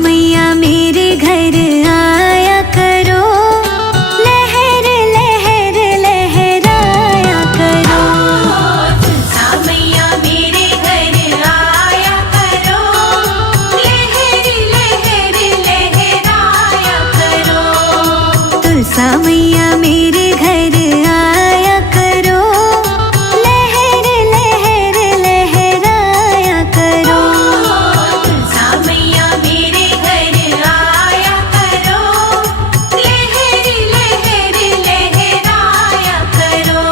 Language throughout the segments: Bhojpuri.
मैया मेरे घर आया करो, लहर लहर लहराया करो। तुलसा मैया मेरे घर आया करो, लहर लहर लहराया करो। तुलसा मैया मेरे घर आया करो, लहर लहर लहराया करो। तुलसा मैया मेरे घर आया करो, लहर लहर लहराया करो।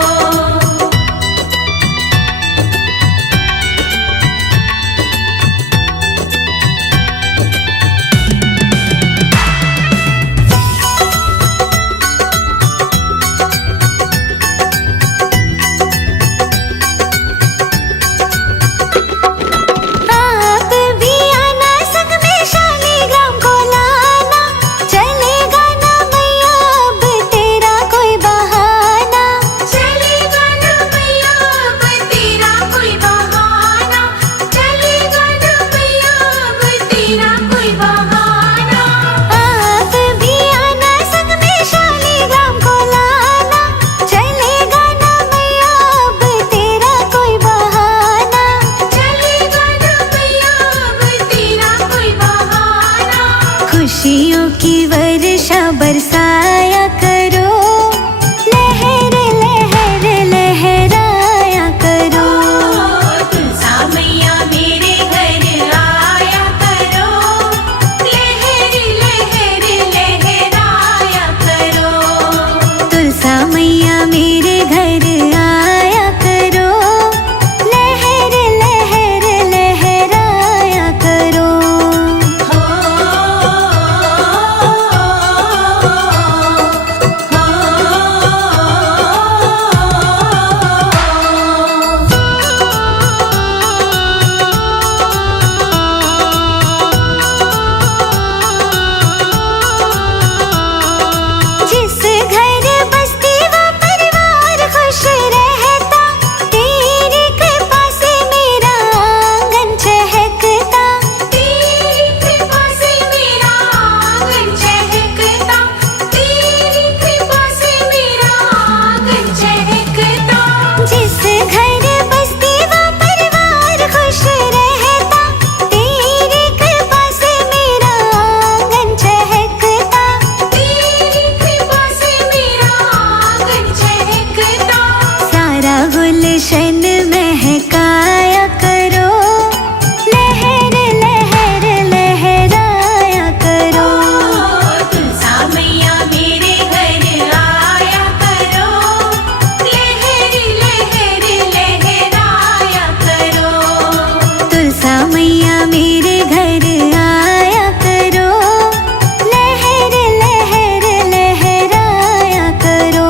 आप भी आना संग में शालिग्राम को लाना, चलेगा ना मैया अब तेरा कोई बहाना। चलेगा ना मैया अब तेरा कोई बहाना, चलेगा ना मैया अब तेरा कोई बहाना। आप भी आना संग में शालिग्राम को लाना, चलेगा ना मैया अब तेरा कोई बहाना। चलेगा ना मैया अब तेरा कोई बहाना। खुशियों की वर्षा बरसाया करो, लहर लहर लहराया करो। तुलसा मैया मेरे घर आया करो, लहर लहर लहराया करो। तुलसा मैया मेरे घर आया करो, लहर लहर लहराया करो। जिस घर बसती वो परिवार खुश रहता, तेरी कृपा से मेरा आंगन चहकता। तेरी कृपा से मेरा आंगन चहकता, तेरी कृपा से मेरा आंगन चहकता। जिस घर बसती वो परिवार खुश रहता, तेरी कृपा से मेरा आंगन चहकता। तेरी कृपा से मेरा आंगन चहकता। सारा गुलशन महकाया करो, लहर लहर लहराया करो। तुलसा मैया मेरे घर आया करो, लहर लहर लहराया करो। तुलसा मैया मेरे घर आया करो, लहर लहर लहराया करो।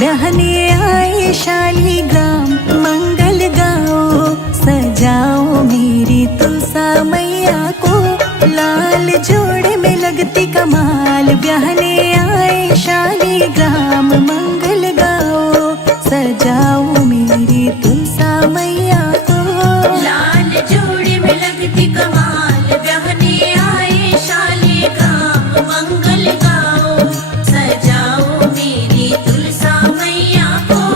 बहने आए शालीग्राम मंगल गाओ, सजाओ मेरी तुलसा मैया को, लाल जोड़े में लगती कमाल। बहने आए शालीग्राम मंगल गाओ, सजाओ मेरी तुलसा मैया को। लाल जोड़े में लगती कमाल, बहने आए शालीग्राम मंगल गाओ, सजाओ मेरी तुलसा मैया को।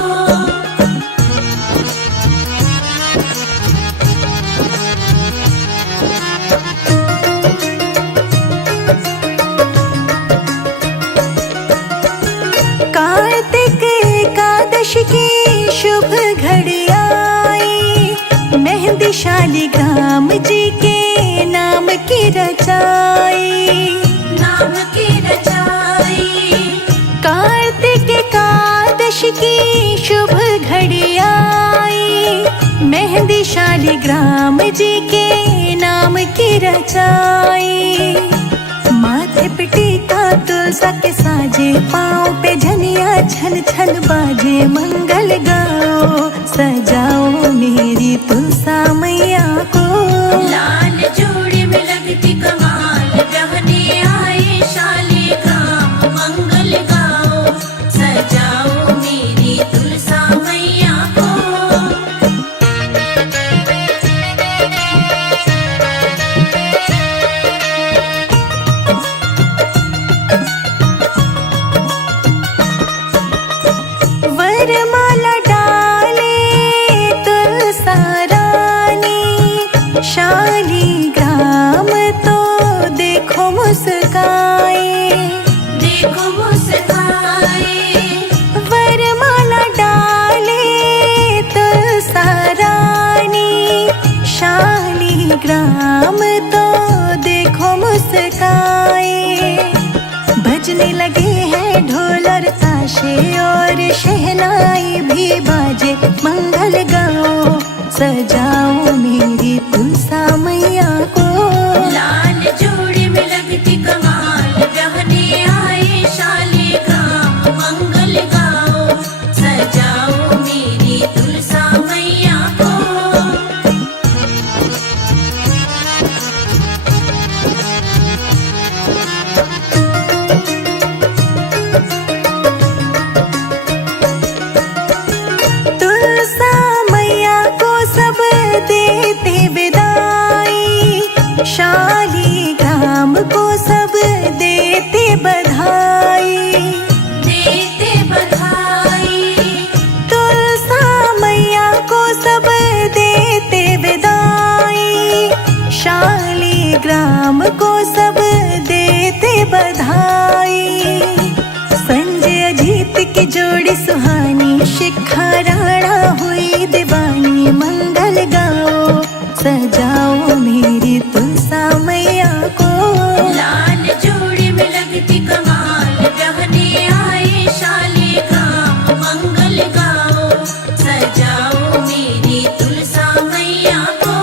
कार्तिक एकादशी की शुभ घड़ी आई, मेहंदी शालीग्राम जी के नाम की रचाई। नाम की रचाई, कार्तिक एकादशी की शुभ घड़ी आई, मेहंदी शालीग्राम जी के नाम की रचाई। माथे पे टीका तुलसा के साजे, पाँव पे झनिया छन छन बाजे। मंगल गाओ, सजाओ मेरी तुलसा मैया को। लाल जोड़े में लगती कमाल, बहने आए शालीग्राम मंगल गाओ, सजाओ मेरी तुलसा मैया को। वरमाला डाले तुलसा रानी, शालीग्राम तो देखो मुस्काए। देखो मुस्काए, वरमाला डाले तुलसा रानी, शालीग्राम तो देखो मुस्काए। बजने लगे हैं ढोल और ताशे, और शहनाई भी बाजे। मंगल गाओ, सजाओ मेरी तुलसा मैया को। लाल जोड़े में लगती कमाल, बहने आए शालीग्राम मंगल गाओ, सजाओ मेरी तुलसा मैया को। तुलसा मैया को सब देते विदाई, शालीग्राम को सब देते बधाई। देते बधाई, तुलसा मैया को सब देते विदाई, शालीग्राम को सब देते बधाई। संजय अजीत की जोड़ी सुहानी, शिखा राणा हुई दीवानी। मंगल गाओ, सजाओ मेरी तुलसा मैया को। लाल जोड़े में लगती कमाल, बहने आए शालीग्राम मंगल गाओ, सजाओ मेरी तुलसा मैया को।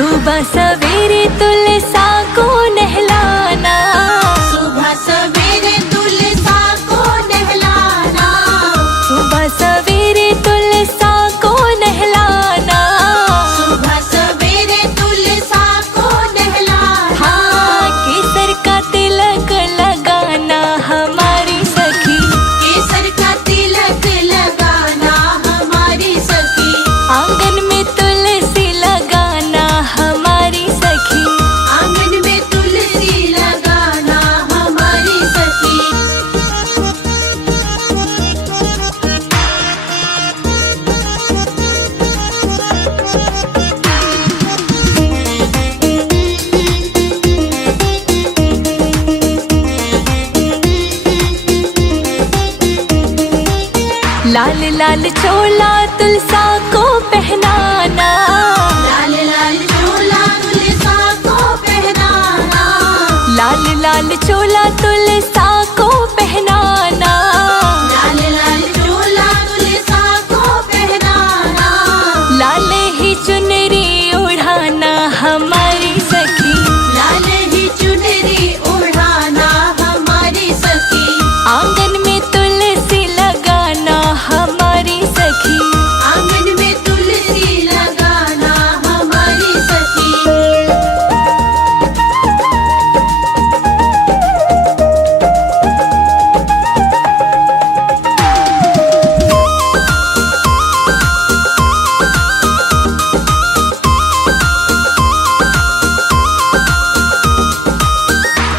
सुबह सवेरे तुलसा को नहलाना, सुबह सवेरे तुलसा को नहलाना, सुबह सवेरे तुलसा को नहलाना, सुबह सवेरे तुलसा को नहलाना। हाँ केसर का तिलक लगाना हमारी सखी, केसर का तिलक लगाना हमारी सखी, आंगन में तुलसी लगाना हमारी सखी, आंगन में तुलसी लगाना हमारी सखी। लाल लाल चोला तुलसा को पहनाना, लाल लाल चोला तुलसा को पहनाना, लाल लाल चोला तुलसा को पहनाना, लाल लाल चोला तुलसा को पहनाना, लाल ही चुनरी ओढ़ाना हमारी सखी, लाल ही चुनरी ओढ़ाना हमारी सखी, आंगन में तुलसी लगाना हमारी सखी, आंगन में तुलसी लगाना हमारी सखी।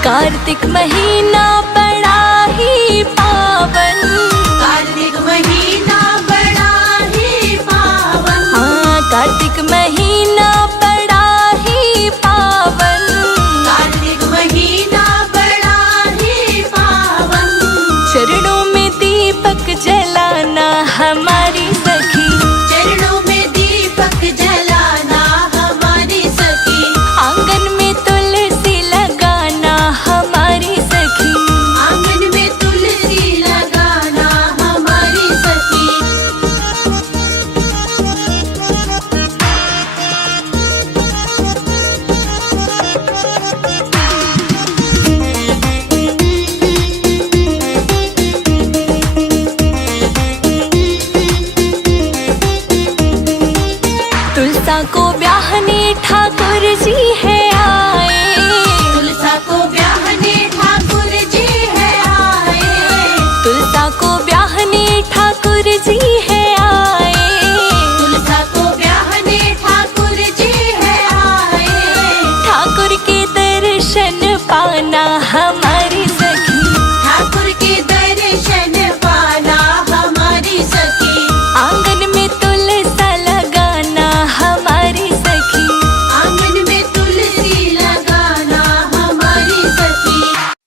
कार्तिक महीना बड़ा ही पावन, कार्तिक महीना बड़ा ही पावन, हाँ कार्तिक महीना बड़ा ही पावन, कार्तिक महीना बड़ा ही पावन, चरणों में दीपक जलाना हमारी सखी, चरणों में दीपक जलाना हमारी सखी, आंगन में तुलसी लगाना हमारी सखी, आंगन में तुलसी लगाना हमारी सखी। तुलसा को ब्याहने ठाकुर जी है